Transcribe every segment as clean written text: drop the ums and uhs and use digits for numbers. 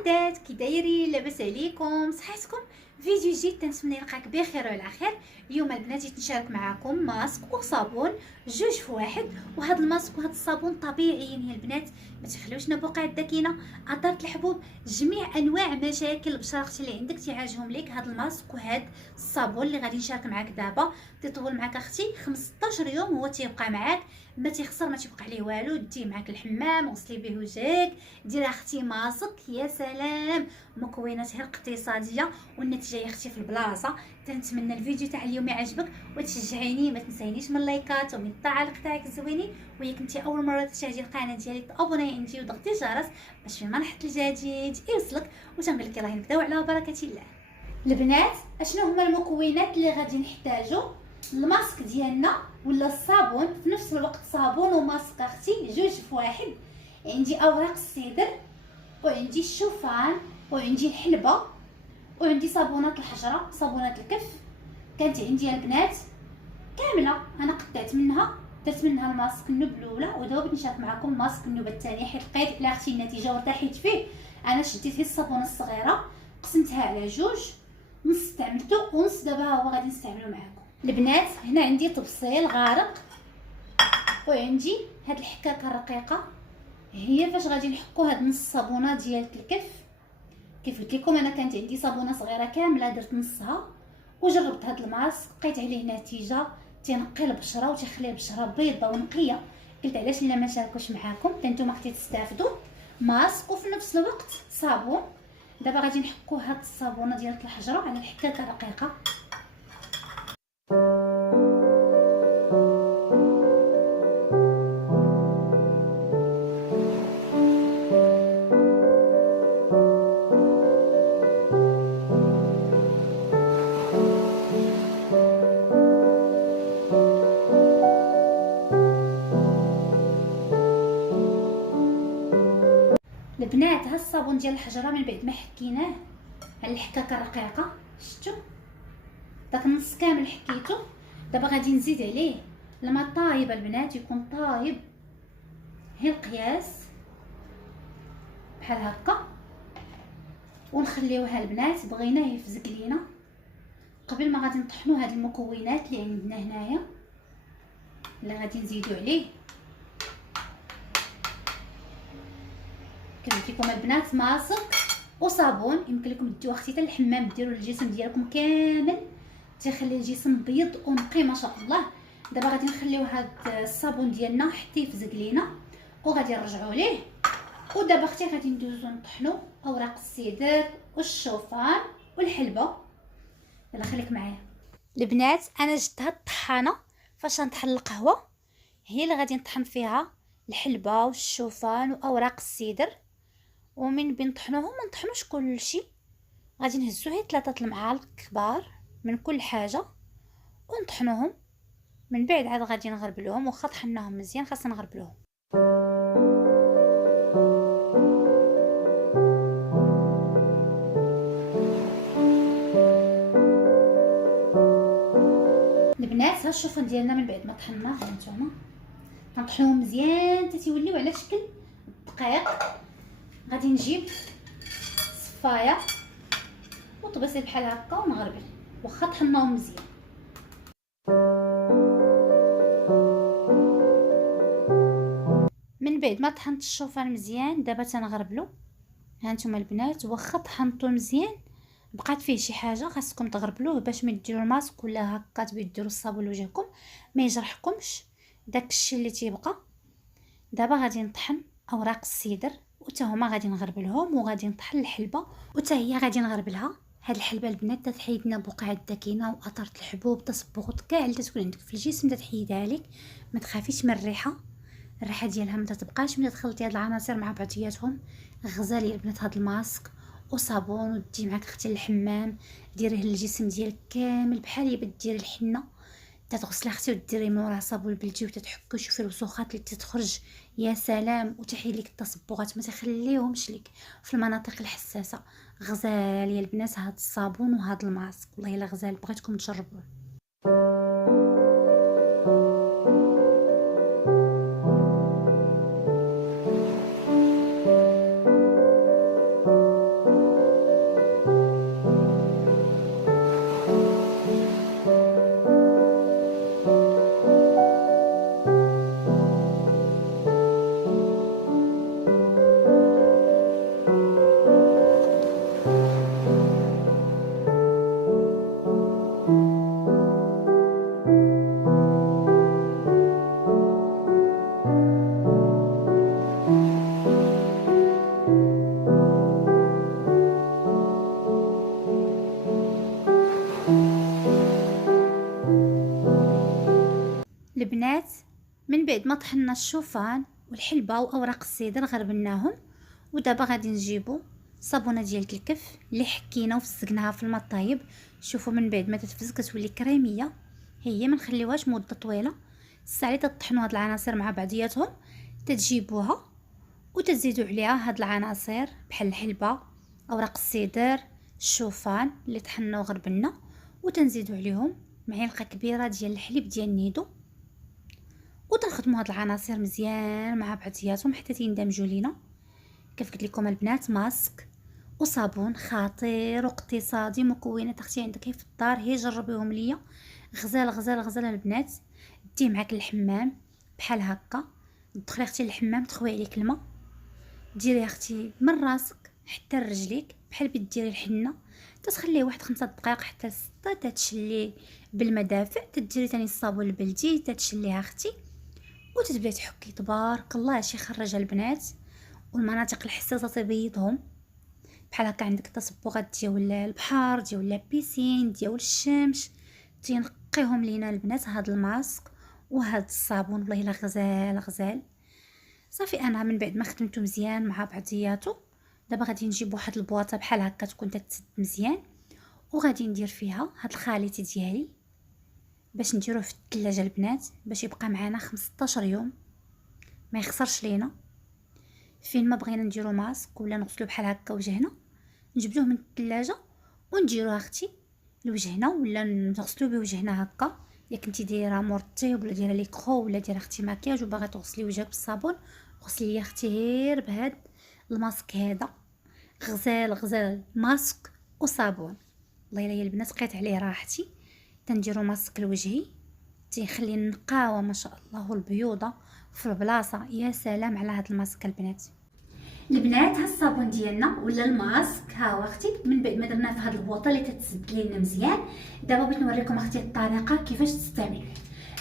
وليدات كي دايرين؟ لاباس عليكم؟ صحتكم؟ فيديو جديد تنتمنى يلقاك بخير وعلى خير. اليوم البنات جيت نشارك معكم ماسك وصابون جوج في واحد. وهذا الماسك وهذا الصابون طبيعيين يا البنات، ما تخليوش نبقع الدكينه، اثار الحبوب، جميع انواع مشاكل البشره اختي اللي عندك تيعالجهم لك هذا الماسك وهذا الصابون اللي غادي نشارك معاك دابا. تيطول معاك اختي 15 يوم، هو تيبقى معاك ما تيخسر، ما تيبقى عليه والو. ديه معاك الحمام، غسلي به وجهك، دير اختي ماسك يا سلام، مكوناته اقتصاديه والنتيجه يا اختي في البلاصه. تنتمنى الفيديو تاع اليوم يعجبك وتشجعيني، ما تنسينيش من اللايكات ومن التعاليق تاعك الزوينين. وهي كنتي اول مره تشاهدي القناه ديالي تابوناي عندي وضغطي الجرس باش فيما نحط الجديد يوصلك. وتنقول لك راهي نبداو على بركه الله. البنات اشنو هما المكونات اللي غادي نحتاجو؟ الماسك ديالنا ولا الصابون في نفس الوقت، صابون وماسك اختي جوج في واحد. عندي اوراق السدر، وعندي الشوفان، وعندي الحلبه، وعندي صابونات الحجره، صابونات الكف كانت عندي البنات كامله. انا قطعت منها، درت منها الماسك النوب الاولى، ودابا بغيت نشارك معكم ماسك النوب الثانيه حيت لقيت على اختي النتيجه وارتحيت فيه. انا شديت هي الصابونه الصغيره قسمتها على جوج، نص استعملته ونص دابا هو غادي نستعملو معكم. البنات هنا عندي طبسيل غارق، وعندي هاد الحكاكه الرقيقه هي فاش غادي نحكو هاد نص الصابونه ديال الكف. كيف قلت لكم انا كانت عندي صابونه صغيره كامله درت نصها وجربت هاد الماسك لقيت عليه نتيجه تنقي البشره وتخلي البشره بيضه ونقيه. قلت علاش لا ما نشاركوش معاكم حتى نتوما اختي تستافدوا. ماسك وفي نفس الوقت صابون. دابا غادي نحكو هاد الصابونه ديال الحجره على الحكاكه الرقيقه. البنات ها الصابون ديال الحجره من بعد ما حكيناه على الحكاكه الرقيقه، شفتوا داك النص كامل حكيته. دابا غادي نزيد عليه الماء طايب البنات، يكون طايب هي القياس بحال هكا، ونخليوها البنات بغيناه يفزق لينا قبل ما غادي نطحنوا هاد المكونات اللي عندنا هنايا اللي غادي نزيدو عليه. كما قلت لكم البنات ماسك وصابون يمكن لكم ديروا اختي حتى الحمام ديروا للجسم ديالكم كامل، تيخلي الجسم بيض ونقي ما شاء الله. دابا غادي نخليو هاد الصابون ديالنا حتى يفزق لينا وغادي نرجعوا ليه. ودابا اختي غادي ندوزو نطحنوا اوراق السدر والشوفان والحلبه. يلا خليك معايا البنات. انا جبت هاد الطحانه فاش نطحن القهوه، هي اللي غادي نطحن فيها الحلبه والشوفان واوراق السدر. ومن بنطحنوهم ما نطحنوش كلشي، غادي نهزو هي 3 المعالق كبار من كل حاجه ونطحنوهم. من بعد عاد غادي نغربلوهم، واخا طحناهم مزيان خاصنا نغربلوهم. البنات ها الشوفان ديالنا من بعد ما طحناه هانتوما غنطحنوهم مزيان حتى تيوليو على شكل الدقيق. غادي نجيب صفايه وطبسيل بحال هكا ونغربل واخا طحناهم مزيان. من بعد ما طحنت الشوفان مزيان دابا تنغربلو. هانتوما البنات واخا طحنتو مزيان بقات فيه شي حاجه خاصكم تغربلوه باش ما ديروا الماسك ولا هكا تبغيو ديروا الصابون لوجهكم ما يجرحكمش داكشي اللي تيبقى. دابا غادي نطحن اوراق السدر وتا هما غادي نغربلهم، وغادي نطحن الحلبه وتا هي غادي نغربلها. هاد الحلبه البنات تحيد لنا بقع الدكينه واثار الحبوب تصبغات كاع اللي تكون عندك في الجسم تحيدها لك. ما تخافيش من الريحه ديالها ما تبقاش. ملي تخلطي هاد العناصر مع بعضياتهم غزالي البنات هاد الماسك وصابون، ودي معاك اختي الحمام ديريه للجسم ديالك كامل بحال ديري الحنه. تتغسلي اختي وديري من وراها صابون بلدي وتتحكي شوفي الوسوخات اللي تتخرج يا سلام، وتحيد لك التصبغات ما تخليهمش لك في المناطق الحساسه. غزال يا البنات هاد الصابون وهاد الماسك والله الا غزال، بغيتكم تجربوه. بعد ما طحنا الشوفان والحلبه واوراق السيدر غربناهم، ودابا غادي نجيبو صابونه ديال الكلكف اللي حكينا وفسقناها في الماء طايب. شوفوا من بعد ما تتفزق كتولي كريميه، هي ما نخليوهاش مده طويله. الساعه اللي تطحنوا هاد العناصر مع بعضياتهم تتجيبوها وتزيدوا عليها هاد العناصر بحال الحلبه، اوراق السيدر، الشوفان اللي طحنا وغربنا، وتنزيدوا عليهم معلقه كبيره ديال الحليب ديال النيدو، وتنخدموا هاد العناصر مزيان مع بعضياتهم حتى يندمجوا لينا. كيف قلت لكم البنات، ماسك وصابون خطير واقتصادي، مكونات اختي عندك هي في الدار، هي جربيهم ليا. غزال غزال غزال البنات. ديه معاك للحمام بحال هكا، تدخلي اختي للحمام تخوي عليك الماء، ديري اختي من راسك حتى رجليك بحال بديري الحنه، تتخليه واحد 5 دقائق حتى 6، تتشليه بالماء دافئ، تديري ثاني الصابون البلدي تتشليها اختي وتتبداي تحكي. تبارك الله شي خرج البنات. والمناطق الحساسه تبيضهم بحال هكا، عندك تصبغات ديال البحر ديال البيسين ديال الشمس، تينقيهم لينا البنات هاد الماسك وهاد الصابون. والله الا غزال غزال. صافي انا من بعد ما خدمته مزيان مع بعضياتو، دابا غادي نجيب واحد البواطه بحال هكا تكون تتسد مزيان، وغادي ندير فيها هاد الخليط ديالي باش نديروه في الثلاجه البنات، باش يبقى معنا 15 يوم ما يخسرش لينا. فين ما بغينا نديرو ماسك ولا نغسلو بحال هكا وجهنا، نجبدوه من الثلاجه ونديروه اختي لوجهنا، ولا نغسلو بوجهنا هكا. الا كنتي دايره مرطيب ولا دايره لي كرو ولا دايره اختي مكياج وباغا تغسلي وجهك بالصابون، غسلي يا اختي غير بهاد الماسك هذا. غزال غزال ماسك وصابون. والله الا يا البنات لقيت عليه راحتي. تنديرو ماسك لوجهي تيخلي النقاوه ما شاء الله والبيوضه في البلاصه. يا سلام على هاد الماسك البنات. البنات ها الصابون ديالنا ولا الماسك ها هو اختي، من بعد ما درناه في هاد البوطه اللي تتسد لينا مزيان. دابا بغيت نوريكم اختي الطريقه كيفاش تستعملوه.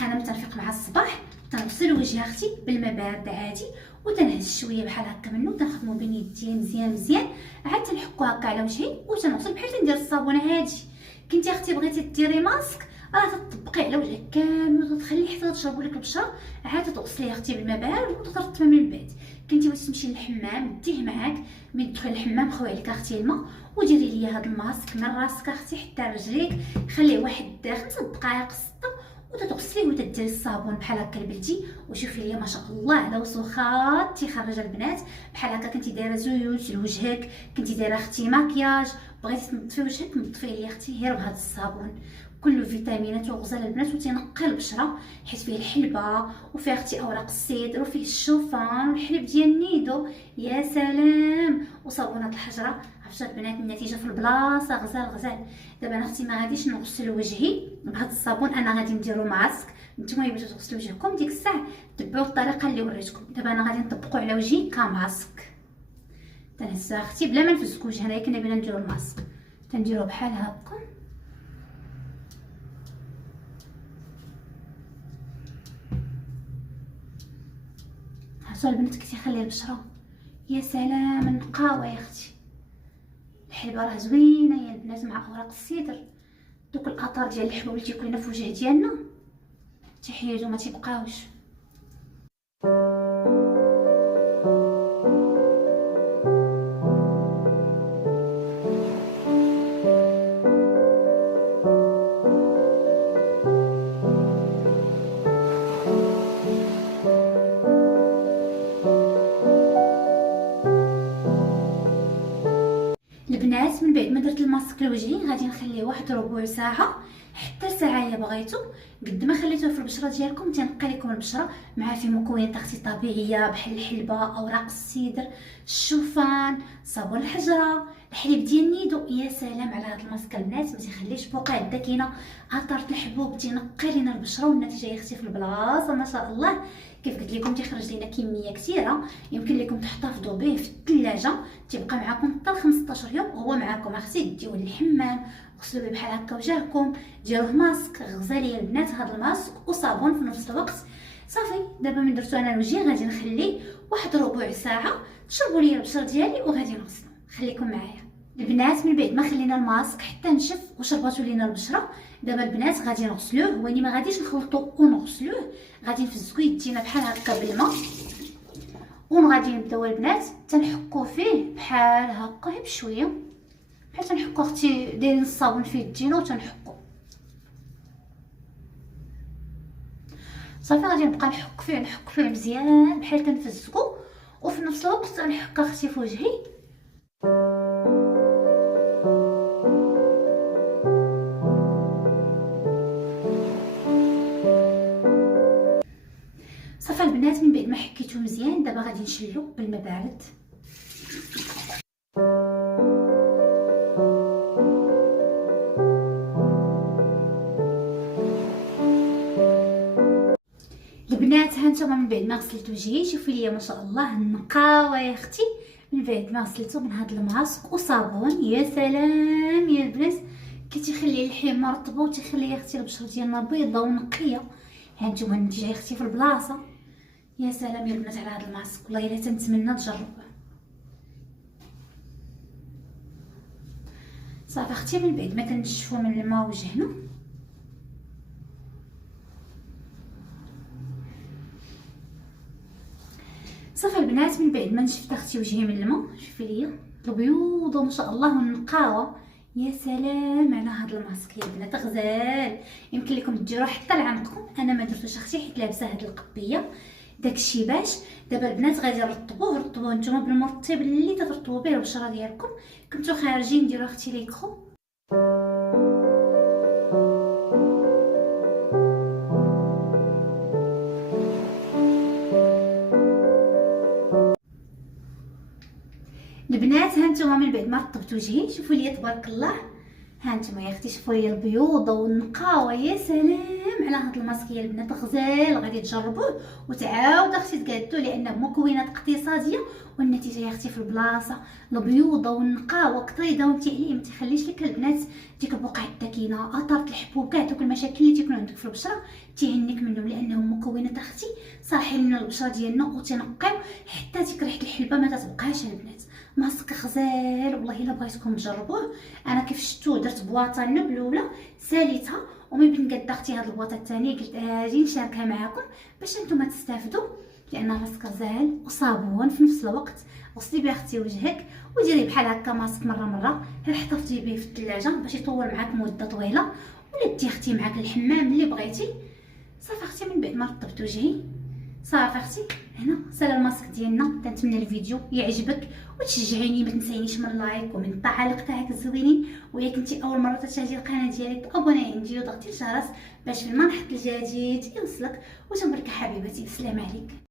انا متنفق مع الصباح تنغسل وجهي اختي بالماء بارد عادي، وتنهز شويه بحال هكا منه، تنخدمو بين يدي مزيان مزيان، عاد تنحكو هكا على وجهي وتنغسل بحال تندير الصابونه هادي. كنتي اختي بغيتي ديري ماسك راه تطبقيه على وجهك كامل وتخلي حتى تشربوا لك البشره، عاد تغسليه اختي بالماء بارد وترطبي من بعد. كنتي بغيتي تمشي للحمام ديه معاك، من تدخلي للحمام خوي عليك اختي الماء وديري ليا هذا الماسك من راسك اختي حتى رجليك، خليه واحد 5 دقائق 6 وتتغسليه وتديري الصابون بحال هكا البلدي. وشوفي ليا ما شاء الله على وسخات تيخرج البنات بحال هكا. كنتي دايره زيوت لوجهك، كنتي دايره اختي مكياج، بغيتي تنظفي وجهك نظفيه ليا اختي غير بهذا الصابون، كله فيتامينات وغزال البنات وتينقي البشره، حيت فيه الحلبه وفيه اختي اوراق السيدر وفيه الشوفان والحليب ديال النيدو. يا سلام. وصابونات الحجره. عرفتوا البنات النتيجه في البلاصه غزال غزال. دابا انا اختي ما غاديش نغسل وجهي بهذا الصابون، انا غادي نديرو ماسك. نتوما بغيتو تغسلوا وجهكم ديك الساعه تبعوا الطريقه اللي وريتكم. دابا انا غادي نطبقوا على وجهي كماسك. تنهزها اختي بلا ما نفسكو وجهنا، كنا بغينا نديرو الماسك تنديروه بحال هكا. عرفتوا البنات كتخلي البشره يا سلام النقاوه يا اختي. الحلبه راه زوينه يا البنات مع اوراق السيدر، دوك الاثار ديال الحبوب اللي تيكون لنا في الوجه ديالنا تيحيدو ما تيبقاوش. البنات من بعد ما درت الماسك لوجهي غادي نخليه واحد ربع ساعه حتى ساعه الا بغيتو. قد ما خليتوه في البشره ديالكم تنقي لكم البشره مع فيه مكونات اختي طبيعيه بحال الحلبه، اوراق السيدر، الشوفان، صابون الحجره، الحليب ديال النيدو. يا سلام على هذا الماسك البنات، ما تيخليش بقع الداكنه، اثار الحبوب تينقي لينا البشره، والنتيجه يا اختي في البلاصه ما شاء الله. كيف قلت لكم تيخرج لينا كميه كثيره، يمكن لكم تحتفظوا به في الثلاجه تيبقى معكم حتى 15 يوم وهو معكم اختي. ديوه للحمام غسلوا به بحال هكا وجهكم، ديروه ماسك غزال يا البنات. هذا الماسك وصابون في نفس الوقت. صافي دابا من درتو انا لوجهي غادي نخليه واحد ربع ساعه تشربوا لي البشره ديالي وغادي نغسلو. خليكم معايا. البنات من بعد ما خلينا الماسك حتى نشف وشرباتو لينا البشره، دابا البنات غادي نغسلوه، واني ما غاديش نخلطو ونغسلوه، غادي نفزكو يدينا بحال هكا بالماء، وغادي نبداو البنات تنحكو فيه بحال هكا غير بشويه، بحال تنحكو اختي دايرين الصابون في يدينا وتنحكو صافي. غادي نبقى نحك فيه مزيان بحال كنفزكو، وفي نفس الوقت غنحك اختي في وجهي. صافي البنات من بعد ما حكيتو مزيان دابا غادي نشلو بالماء بارد. البنات ها نتوما من بعد ما غسلت وجهي شوفوا ليا ما شاء الله النقاوه يا اختي من بعد ما غسلته من هذا الماسك وصابون. يا سلام يا البنات، كتخلي اللحيه مرطبه وتخلي يا اختي البشره ديالنا بيضه ونقيه. ها نتوما النتيجه يا اختي في البلاصه. يا سلام يا البنات على هذا الماسك، والله الا تنتمنى تجربوه. صافي اختي من بعد ما كنشفوا من الماء وجهنا صافي البنات من بعد ما نشفت اختي وجهي من الماء شوفي ليا البيوضه ما شاء الله والنقاوه. يا سلام على هذا الماسك يا بنات غزال، يمكن لكم ديروه حتى لعنقكم. انا ما درتوش اختي حيت لابسه هاد القبيه داكشي باش دابا البنات غادي رطبوه نتوما بالمرطب اللي ترطبوا به البشره ديالكم. كنتو خارجين ديروا اختي ليكرو. البنات ها نتوما من بعد ما رطبت وجهي شوفوا لي تبارك الله، ها نتوما يا اختي شوفوا لي البيوضه والنقاوه. يا سلام على هذا الماسك يا البنات غزال، غادي تجربوه وتعاود اختي تقادو لانه مكونات اقتصاديه والنتيجه يا اختي في البلاصه. البيوضه والنقاوه كثر يداومتي عليه ما تيخليش لك البنات ديك البقع الداكنه، اثار الحبوبات وكل المشاكل اللي تيكونوا عندك في البشره تيهنيك منهم، لانهم مكونات اختي صالحين لنا البشره ديالنا وتنقيو حتى ديك ريحه الحلبه ما تتبقاش البنات. ماسك غزال والله الا بغيتكم تجربوه. انا كيف شفتوه درت بواطه الاولى ساليتها، ومن بين قد اختي هاد البواطه الثانيه قلت اجي نشاركها معكم باش نتوما تستافدوا، لانها ماسك غزال وصابون في نفس الوقت. غسلي بها اختي وجهك وديري بحال هكا ماسك مره غير احتفظي به في الثلاجه باش يطول معاك مده طويله، ولا دي اختي معاك الحمام اللي بغيتي. صافي اختي من بعد ما رطبت وجهي صافي اختي هنا سالا الماسك ديالنا. كنتمنى الفيديو يعجبك وتشجعيني، ما تنسينيش من لايك ومن التعاليق تاعك الزوينين. وإلا كنتي اول مره تشاهدي القناه ديالي تابوني عندي وضغطي الجرس باش فين ما نحط الجديد يوصلك. وتنبارك حبيبتي، السلام عليك.